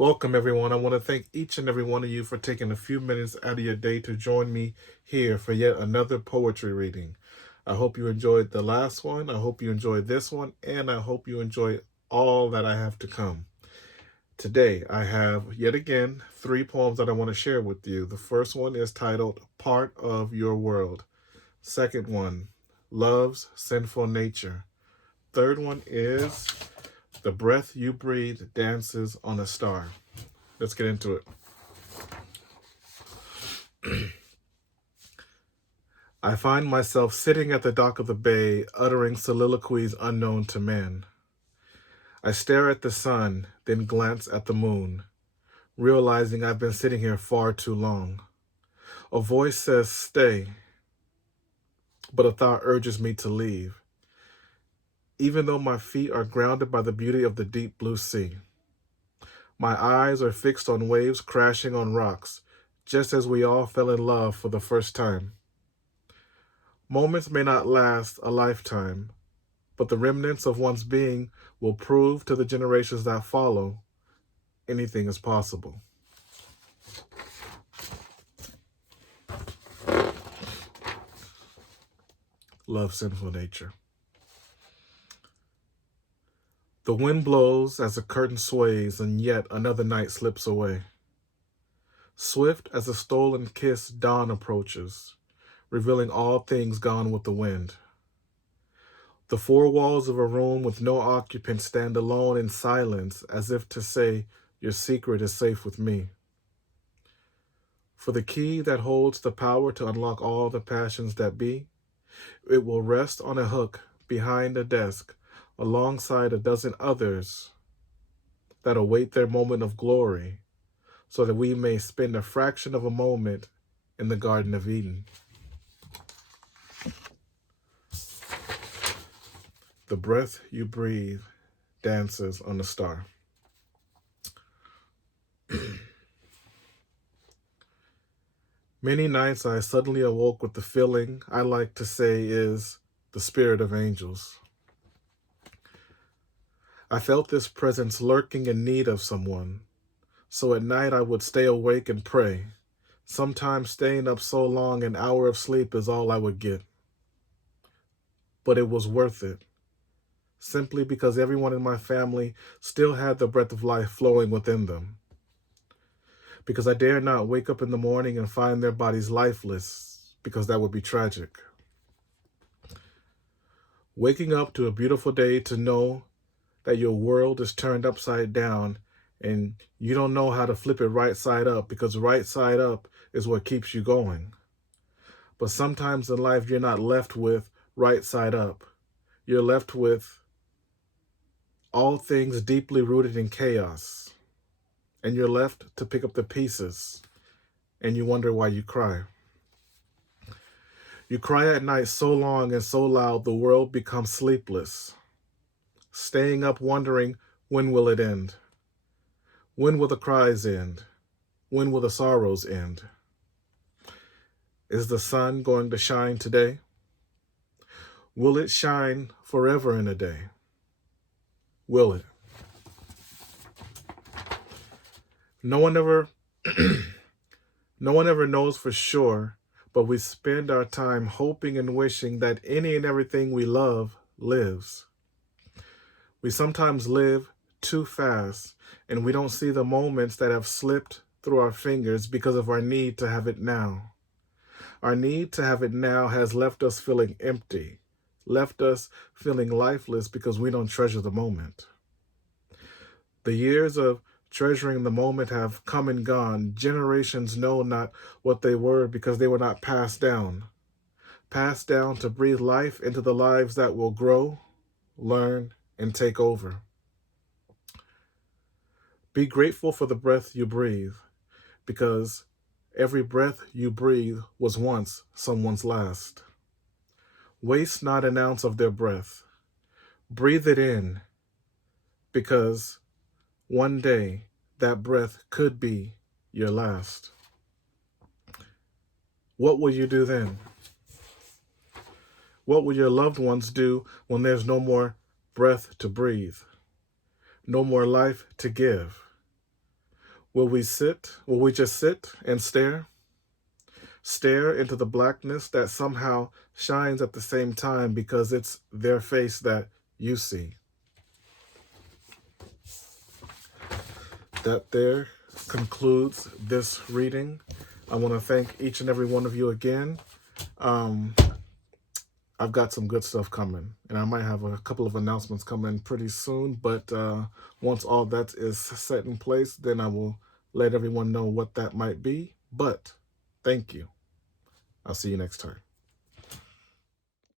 Welcome, everyone. I want to thank each and every one of you for taking a few minutes out of your day to join me here for yet another poetry reading. I hope you enjoyed the last one. I hope you enjoyed this one, and I hope you enjoy all that I have to come. Today, I have yet again 3 poems that I want to share with you. The first one is titled Part of Your World. Second one, Love's Sinful Nature. Third one is The Breath You Breathe Dances on a Star. Let's get into it. I find myself sitting at the dock of the bay, uttering soliloquies unknown to man. I stare at the sun, then glance at the moon, realizing I've been sitting here far too long. A voice says, stay, but a thought urges me to leave, even though my feet are grounded by the beauty of the deep blue sea. My eyes are fixed on waves crashing on rocks, just as we all fell in love for the first time. Moments may not last a lifetime, but the remnants of one's being will prove to the generations that follow anything is possible. Love, sinful nature. The wind blows as the curtain sways, and yet another night slips away. Swift as a stolen kiss, dawn approaches, revealing all things gone with the wind. The four walls of a room with no occupant stand alone in silence, as if to say, your secret is safe with me. For the key that holds the power to unlock all the passions that be, it will rest on a hook behind a desk, alongside a dozen others that await their moment of glory, so that we may spend a fraction of a moment in the Garden of Eden. The breath you breathe dances on a star. Many nights I suddenly awoke with the feeling I like to say is the spirit of angels. I felt this presence lurking in need of someone, so at night I would stay awake and pray. Sometimes staying up so long an hour of sleep is all I would get. But it was worth it, simply because everyone in my family still had the breath of life flowing within them. Because I dare not wake up in the morning and find their bodies lifeless, because that would be tragic. Waking up to a beautiful day to know that your world is turned upside down and you don't know how to flip it right side up, because right side up is what keeps you going. But sometimes in life, you're not left with right side up. You're left with all things deeply rooted in chaos. And you're left to pick up the pieces, and you wonder why you cry. You cry at night so long and so loud the world becomes sleepless. Staying up wondering, when will it end? When will the cries end? When will the sorrows end? Is the sun going to shine today? Will it shine forever in a day? Will it? No one ever knows for sure, but we spend our time hoping and wishing that any and everything we love lives. We sometimes live too fast, and we don't see the moments that have slipped through our fingers because of our need to have it now. Our need to have it now has left us feeling empty, left us feeling lifeless because we don't treasure the moment. The years of treasuring the moment have come and gone. Generations know not what they were because they were not passed down to breathe life into the lives that will grow, learn, and take over. Be grateful for the breath you breathe, because every breath you breathe was once someone's last. Waste not an ounce of their breath. Breathe it in, because one day that breath could be your last. What will you do then? What will your loved ones do when there's no more breath to breathe? No more life to give? Will we sit? Will we just sit and stare? Stare into the blackness that somehow shines at the same time because it's their face that you see. That there concludes this reading. I want to thank each and every one of you again. I've got some good stuff coming, and I might have a couple of announcements coming pretty soon, but once all that is set in place, then I will let everyone know what that might be. But thank you. I'll see you next time.